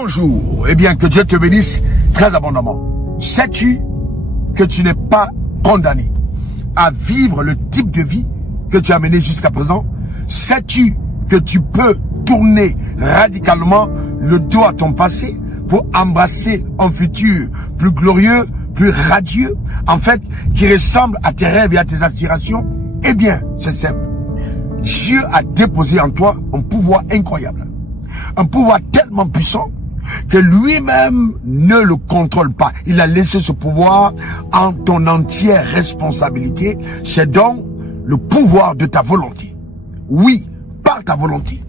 Bonjour, eh bien que Dieu te bénisse très abondamment. Sais-tu que tu n'es pas condamné à vivre le type de vie que tu as mené jusqu'à présent? Sais-tu que tu peux tourner radicalement le dos à ton passé pour embrasser un futur plus glorieux, plus radieux, en fait, qui ressemble à tes rêves et à tes aspirations? Eh bien, c'est simple. Dieu a déposé en toi un pouvoir incroyable. Un pouvoir tellement puissant que lui-même ne le contrôle pas. Il a laissé ce pouvoir en ton entière responsabilité. C'est donc le pouvoir de ta volonté. Oui, par ta volonté.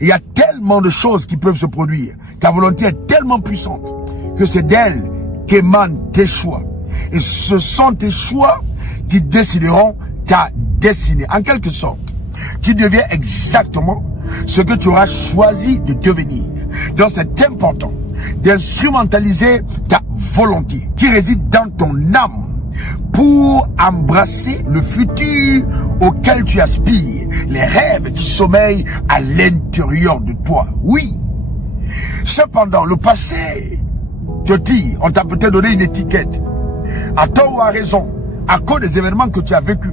Il y a tellement de choses qui peuvent se produire. Ta volonté est tellement puissante que c'est d'elle qu'émanent tes choix. Et ce sont tes choix qui décideront ta destinée. En quelque sorte, tu deviens exactement ce que tu auras choisi de devenir. Donc c'est important d'instrumentaliser ta volonté qui réside dans ton âme pour embrasser le futur auquel tu aspires, les rêves qui sommeillent à l'intérieur de toi. Oui. Cependant, le passé te dit, on t'a peut-être donné une étiquette, à tort ou à raison, à cause des événements que tu as vécus,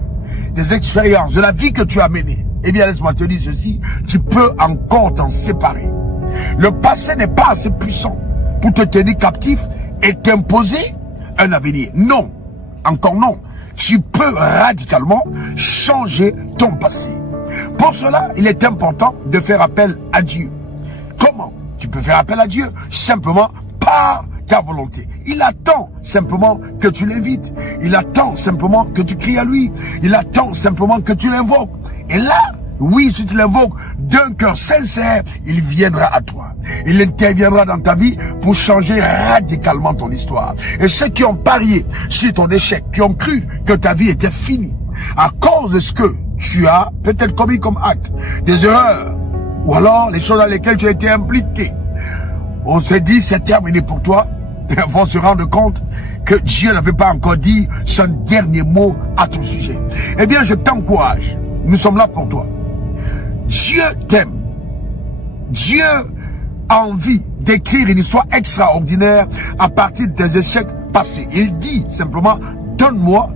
des expériences, de la vie que tu as menée. Eh bien, laisse-moi te dire ceci, tu peux encore t'en séparer. Le passé n'est pas assez puissant pour te tenir captif et t'imposer un avenir. Non, encore non. Tu peux radicalement changer ton passé. Pour cela, il est important de faire appel à Dieu. Comment tu peux faire appel à Dieu? Simplement par ta volonté. Il attend simplement que tu l'invites. Il attend simplement que tu cries à lui. Il attend simplement que tu l'invoques. Et là, oui, si tu l'invoques d'un cœur sincère, il viendra à toi. Il interviendra dans ta vie pour changer radicalement ton histoire. Et ceux qui ont parié sur ton échec, qui ont cru que ta vie était finie, à cause de ce que tu as peut-être commis comme acte, des erreurs, ou alors les choses dans lesquelles tu as été impliqué, on s'est dit c'est terminé pour toi, et vont se rendre compte que Dieu n'avait pas encore dit son dernier mot à ton sujet. Eh bien, je t'encourage. Nous sommes là pour toi. Dieu t'aime. Dieu a envie d'écrire une histoire extraordinaire à partir de tes échecs passés. Il dit simplement, donne-moi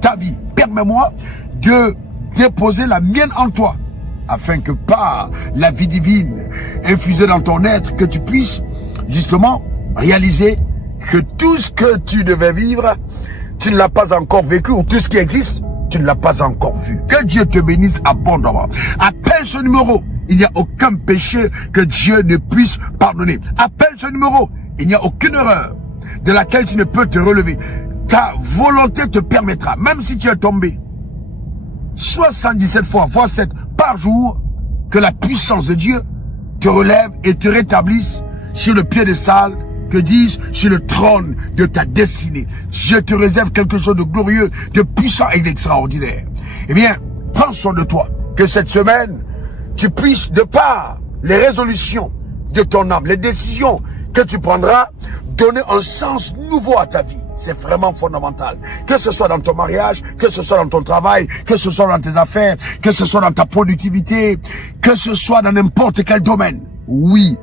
ta vie. Permets-moi de déposer la mienne en toi, afin que par la vie divine infusée dans ton être, que tu puisses justement réaliser que tout ce que tu devais vivre, tu ne l'as pas encore vécu, ou tout ce qui existe, tu ne l'as pas encore vu. Que Dieu te bénisse abondamment. Appelle ce numéro. Il n'y a aucun péché que Dieu ne puisse pardonner. Appelle ce numéro. Il n'y a aucune erreur de laquelle tu ne peux te relever. Ta volonté te permettra, même si tu es tombé 77 fois, voire 7 par jour, que la puissance de Dieu te relève et te rétablisse sur le piédestal, que dis-je, sur le trône de ta destinée. Dieu te réserve quelque chose de glorieux, de puissant et d'extraordinaire. Eh bien, prends soin de toi. Que cette semaine, tu puisses, de par les résolutions de ton âme, les décisions que tu prendras, donner un sens nouveau à ta vie. C'est vraiment fondamental. Que ce soit dans ton mariage, que ce soit dans ton travail, que ce soit dans tes affaires, que ce soit dans ta productivité, que ce soit dans n'importe quel domaine. Oui,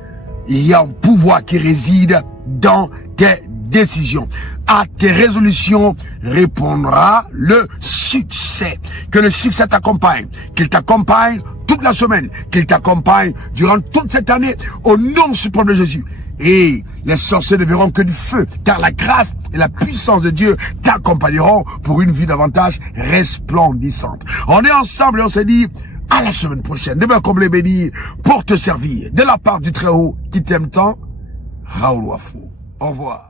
il y a un pouvoir qui réside dans tes décisions. À tes résolutions répondra le succès. Que le succès t'accompagne, qu'il t'accompagne toute la semaine, qu'il t'accompagne durant toute cette année, au nom suprême de Jésus. Et les sorciers ne verront que du feu, car la grâce et la puissance de Dieu t'accompagneront pour une vie davantage resplendissante. On est ensemble et on se dit à la semaine prochaine. Demain comme les bénis pour te servir. De la part du Très-Haut qui t'aime tant, Raoul Wafo. Au revoir.